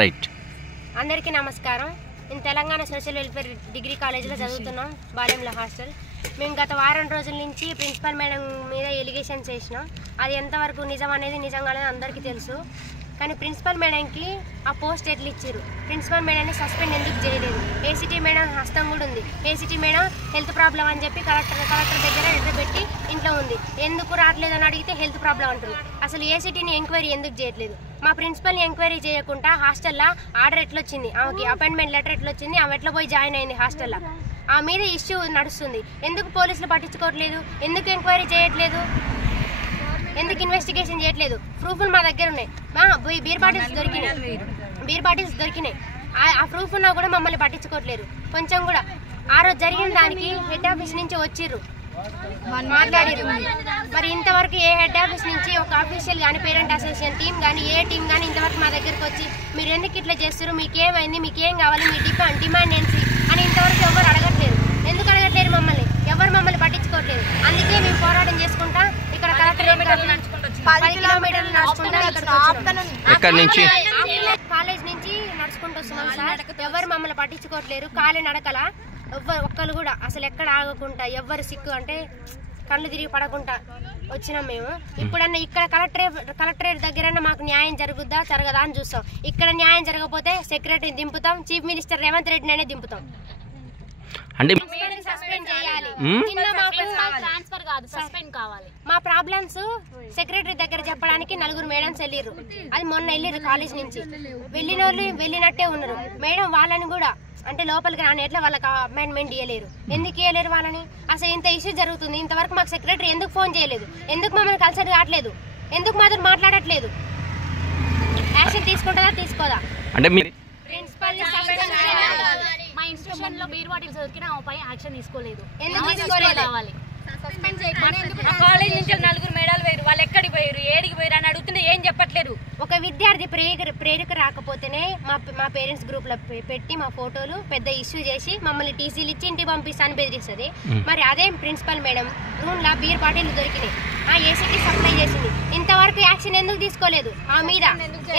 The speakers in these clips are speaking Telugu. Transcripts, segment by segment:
రైట్. అందరికీ నమస్కారం. నేను తెలంగాణ సోషల్ వెల్ఫేర్ డిగ్రీ కాలేజీలో చదువుతున్నాం, బాలెంల హాస్టల్. మేము గత వారం రోజుల నుంచి ప్రిన్సిపల్ మేడం మీద ఎలిగేషన్స్ చేసినాం. అది ఎంతవరకు నిజం అనేది నిజంగానే అందరికీ తెలుసు. కానీ ప్రిన్సిపల్ మేడంకి ఆ పోస్ట్ ఎట్లా ఇచ్చారు, ప్రిన్సిపల్ మేడంని సస్పెండ్ ఎందుకు చేయలేదు? ఏసీటీ మేడం హస్తం కూడా ఉంది. ఏసీటీ మేడం హెల్త్ ప్రాబ్లం అని చెప్పి కలెక్టర్ దగ్గర లెటర్ పెట్టి ఇంట్లో ఉంది. ఎందుకు రావట్లేదని అడిగితే హెల్త్ ప్రాబ్లం అంటారు. అసలు ఏసీటీని ఎంక్వైరీ ఎందుకు చేయట్లేదు? మా ప్రిన్సిపల్ని ఎంక్వైరీ చేయకుండా హాస్టల్లో ఆర్డర్ ఎట్లొచ్చింది, ఆమెకి అపాయింట్మెంట్ లెటర్ ఎట్లొచ్చింది, ఆమె ఎట్లా పోయి జాయిన్ అయింది హాస్టల్లో, ఆ మీద ఇష్యూ నడుస్తుంది. ఎందుకు పోలీసులు పట్టించుకోవట్లేదు? ఎందుకు ఎంక్వైరీ చేయట్లేదు? ఎందుకు ఇన్వెస్టిగేషన్ చేయట్లేదు? ప్రూఫ్లు మా దగ్గర ఉన్నాయి. బీర్ బాటిల్స్ దొరికినాయి. ఆ ప్రూఫ్ ఉన్నా కూడా మమ్మల్ని పట్టించుకోవట్లేదు కొంచెం కూడా. ఆ రోజు జరిగిన దానికి హెడ్ ఆఫీస్ నుంచి వచ్చిర్రు, మాట్లాడారు. మరి ఇంతవరకు ఏ హెడ్ ఆఫీస్ నుంచి ఒక అఫీషియల్ కానీ పేరెంట్ అసోసియేషన్ టీం కానీ ఏ టీం కానీ ఇంతవరకు మా దగ్గరకు వచ్చి మీరు ఎందుకు ఇట్లా చేస్తారు, మీకేమైంది, మీకేం కావాలి, మీ డిమాండ్ ఏంటి అని ఇంతవరకు ఎవరు అడగట్లేదు. ఎందుకు అడగట్లేదు? ఎవరు మమ్మల్ని పట్టించుకోవట్లేదు. అందుకే మేము పోరాటం చేసుకుంటా ఇక్కడ కలెక్టర్ 10 కిలోమీటర్లు నడుచుకుంటా కాలేజ్ నుంచి నడుచుకుంటూ వస్తున్నాం సార్. ఎవరు మమ్మల్ని పట్టించుకోవట్లేరు. కాలే నడకల ఒక్కరు కూడా అసలు ఎక్కడ ఆగకుండా, ఎవరు సిక్కు అంటే కళ్ళు తిరిగి పడకుండా వచ్చినాం మేము. ఇప్పుడన్నా ఇక్కడ కలెక్టరేట్ దగ్గర మాకు న్యాయం జరుగుద్దా జరగదా అని చూస్తాం. ఇక్కడ న్యాయం జరగకపోతే సెక్రటరీ దింపుతాం, చీఫ్ మినిస్టర్ రేవంత్ రెడ్డినే దింపుతాం. అంటే సస్పెండ్ చేయాలి. మా ప్రాబ్లమ్స్ సెక్రటరీ దగ్గర చెప్పడానికి 4 మేడమ్స్ వెళ్ళిర్రు. అది మొన్న వెళ్ళిర్రు కాలేజ్ నుంచి. వెళ్ళిన వాళ్ళు వెళ్ళినట్టే ఉన్నారు. మేడం వాళ్ళని కూడా అంటే లోపలికి రాని ఎట్లా వాళ్ళకి అపాయింట్మెంట్ ఇవ్వలేరు. ఎందుకు ఇవ్వలేరు వాళ్ళని? అసలు ఇంత ఇష్యూ జరుగుతుంది, ఇంతవరకు మాకు సెక్రటరీ ఎందుకు ఫోన్ చేయలేదు? ఎందుకు మమ్మల్ని కలిసి కావట్లేదు? ఎందుకు మాతో మాట్లాడట్లేదు? యాక్షన్ తీసుకుంటుందా తీసుకోదా? అంటే ప్రిన్సిపల్ మా ఇన్స్టిట్యూషన్ లో బీర్ బాటిల్స్ దొరికినా ఆపై యాక్షన్ తీసుకోలేదు. ఎందుకు తీసుకోలేదు? కాలేజ్ నుంచి 4 మేడాలు పోయారు. వాళ్ళు ఎక్కడికి పోయారు, ఏడికి పోయారు అని అడుగుతుంటే ఏం చెప్పట్లేదు. ఒక విద్యార్థి ప్రేరక రాకపోతేనే మా పేరెంట్స్ గ్రూప్ లో పెట్టి మా ఫోటోలు పెద్ద ఇష్యూ చేసి మమ్మల్ని టీసీలు ఇచ్చి ఇంటికి పంపిస్తాను బెదిరిస్తుంది. మరి అదే ప్రిన్సిపల్ మేడం రూమ్ లో బీర్ బాటిల్ దొరికినాయి, ఆ ఏసీకి సప్లై చేసింది. ఇంతవరకు యాక్షన్ ఎందుకు తీసుకోలేదు? ఆ మీద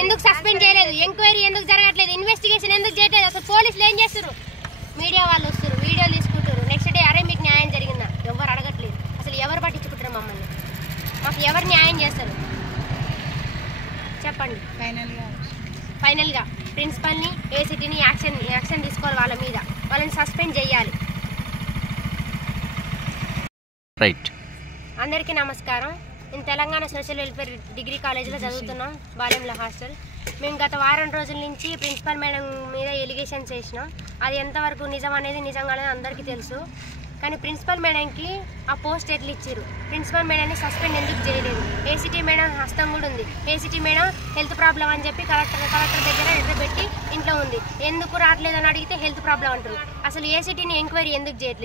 ఎందుకు సస్పెండ్ చేయలేదు? ఎంక్వైరీ ఎందుకు జరగట్లేదు? ఇన్వెస్టిగేషన్ ఎందుకు చేయట్లేదు? అసలు పోలీసులు ఏం చేస్తారు? మీడియా వాళ్ళు వస్తారు, వీడియోలు తీసుకుంటారు. నెక్స్ట్ డే అరే మీకు న్యాయం జరిగిందా? ఎవరు అడగట్లేదు. అసలు ఎవరు పట్టించుకుంటారు మమ్మల్ని? మాకు ఎవరు న్యాయం చేస్తారు చెప్పండి. ఫైనల్గా ప్రిన్సిపల్ని ఏసీటీని యాక్షన్ తీసుకోవాలి. వాళ్ళ మీద వాళ్ళని సస్పెండ్ చేయాలి. రైట్. అందరికీ నమస్కారం. నేను తెలంగాణ సోషల్ వెల్ఫేర్ డిగ్రీ కాలేజీలో చదువుతున్నాం, బాలెంల హాస్టల్. మేము గత వారం రోజుల నుంచి ప్రిన్సిపల్ మేడం మీద ఎలిగేషన్స్ చేసినాం. అది ఎంతవరకు నిజం అనేది నిజంగానే అందరికీ తెలుసు. కానీ ప్రిన్సిపల్ మేడంకి ఆ పోస్ట్ ఎట్లా ఇచ్చారు, ప్రిన్సిపల్ మేడంని సస్పెండ్ ఎందుకు చేయలేదు? ఏసీటీ మేడం హస్తం కూడా ఉంది. ఏసీటీ మేడం హెల్త్ ప్రాబ్లం అని చెప్పి కలెక్టర్ దగ్గర లెటర్ పెట్టి ఇంట్లో ఉంది. ఎందుకు రావట్లేదని అడిగితే హెల్త్ ప్రాబ్లం అంటారు. అసలు ఏసీటీని ఎంక్వైరీ ఎందుకు చేయట్లేదు?